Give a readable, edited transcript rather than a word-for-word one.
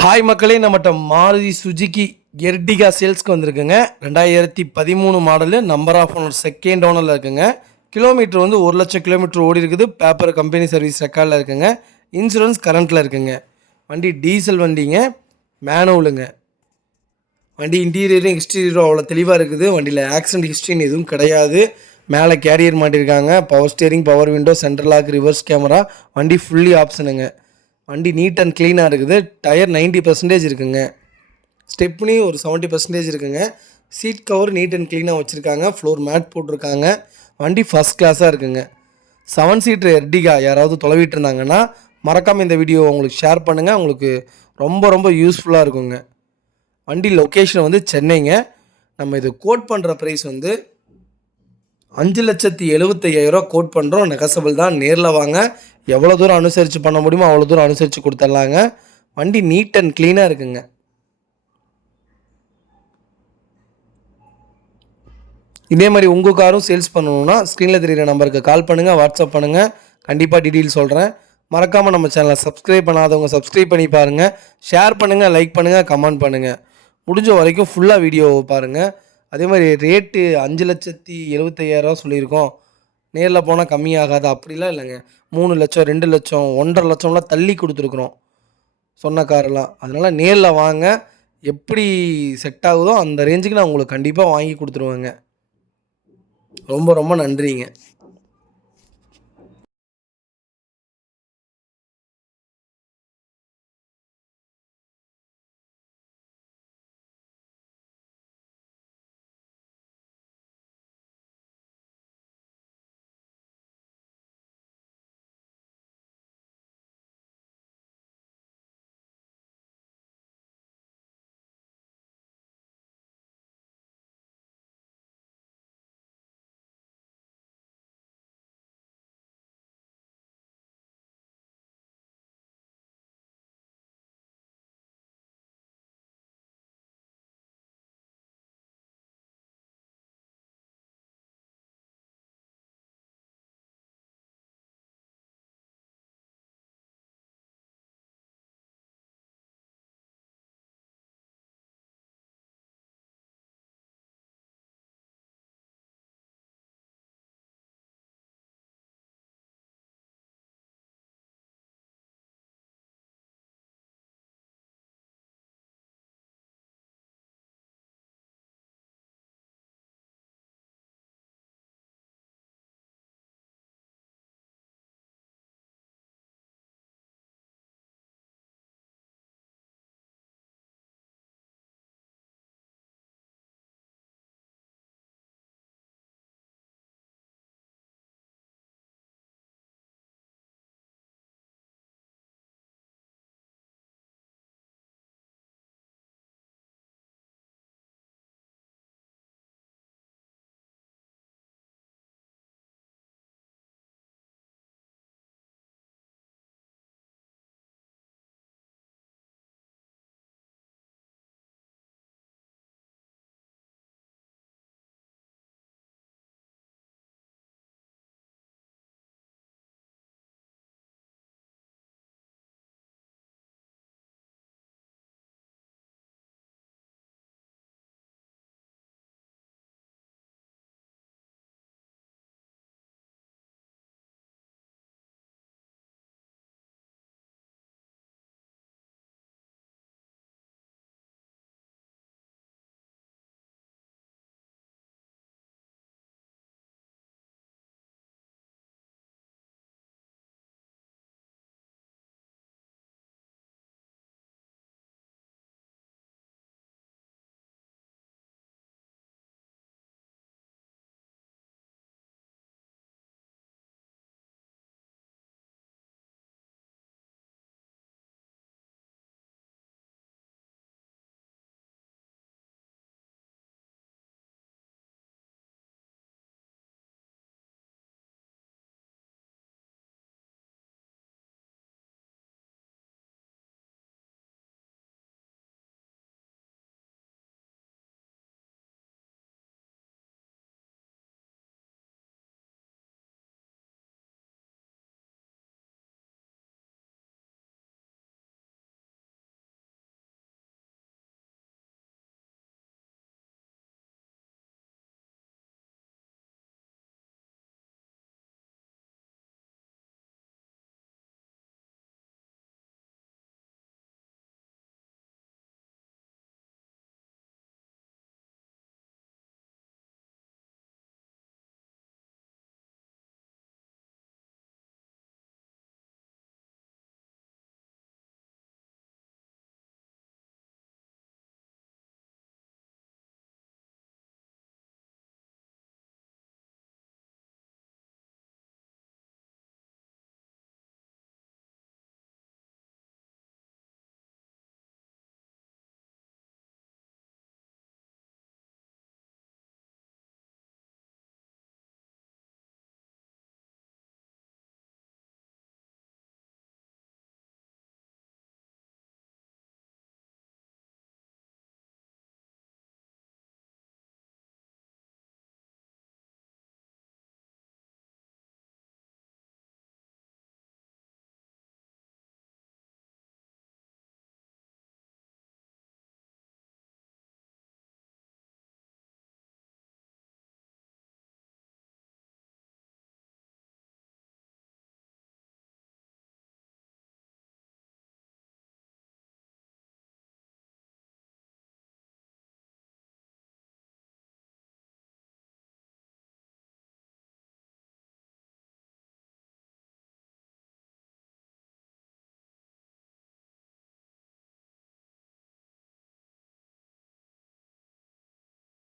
Hi மக்களே, நம்மகிட்ட Maruti Suzuki Ertiga சேல்ஸ்க்கு வந்திருக்குங்க. 2013 model, number of owner second ஓனரில் இருக்குங்க. கிலோமீட்டர் வந்து 1,00,000 கிலோமீட்டர் ஓடி இருக்குது. பேப்பர் கம்பெனி சர்வீஸ் ரெக்கார்டில் இருக்குங்க. இன்சூரன்ஸ் கரண்ட்டில் இருக்குங்க. வண்டி டீசல் வண்டிங்க, மேனுவலுங்க. வண்டி இன்டீரியரும் எக்ஸ்டீரியரும் அவ்வளோ தெளிவாக இருக்குது. வண்டியில் ஆக்சிடென்ட் ஹிஸ்ட்ரின்னு எதுவும் கிடையாது. மேலே கேரியர் மாட்டியிருக்காங்க. Power steering, power window, central lock, reverse camera. வண்டி ஃபுல்லி ஆப்ஷனுங்க. வண்டி நீட் அண்ட் க்ளீனாக இருக்குது. டயர் 90% இருக்குங்க. ஸ்டெப்னி ஒரு 70% இருக்குங்க. சீட் கவர் நீட் அண்ட் க்ளீனாக வச்சுருக்காங்க. ஃப்ளோர் மேட் போட்டிருக்காங்க. வண்டி ஃபஸ்ட் கிளாஸாக இருக்குங்க. 7 சீட்டர் எர்டிகா யாராவது தொலைவிட்டு இருந்தாங்கன்னா மறக்காமல் இந்த வீடியோ உங்களுக்கு ஷேர் பண்ணுங்கள். உங்களுக்கு ரொம்ப ரொம்ப யூஸ்ஃபுல்லாக இருக்குங்க. வண்டி லொக்கேஷன் வந்து சென்னைங்க. நம்ம இது கோட் பண்ணுற ப்ரைஸ் வந்து 5,75,000 கோட் பண்ணுறோம். நெகசபிள் தான். நேரில் வாங்க. எவ்வளோ தூரம் அனுசரித்து பண்ண முடியுமோ அவ்வளோ தூரம் அனுசரித்து கொடுத்துட்லாங்க. வண்டி நீட் அண்ட் க்ளீனாக இருக்குங்க. இதே மாதிரி உங்கள் காரும் சேல்ஸ் பண்ணணுன்னா ஸ்க்ரீனில் தெரிகிற நம்பருக்கு கால் பண்ணுங்கள், வாட்ஸ்அப் பண்ணுங்கள். கண்டிப்பாக டீட்டெயில் சொல்கிறேன். மறக்காமல் நம்ம சேனலை சப்ஸ்கிரைப் பண்ணாதவங்க சப்ஸ்கிரைப் பண்ணி பாருங்கள். ஷேர் பண்ணுங்கள், லைக் பண்ணுங்கள், கமெண்ட் பண்ணுங்கள். முடிஞ்ச வரைக்கும் ஃபுல்லாக வீடியோவை பாருங்கள். அதே மாதிரி ரேட்டு 5,75,000 சொல்லியிருக்கோம். நேரில் போனால் கம்மியாகாது அப்படிலாம் இல்லைங்க. 3 லட்சம், 2 லட்சம், 1,50,000 லட்சம்லாம் தள்ளி கொடுத்துருக்குறோம் சொன்ன காரெல்லாம். அதனால் நேரில் வாங்க. எப்படி செட் ஆகுதோ அந்த ரேஞ்சுக்கு நான் உங்களுக்கு கண்டிப்பாக வாங்கி கொடுத்துருவேங்க. ரொம்ப ரொம்ப நன்றிங்க.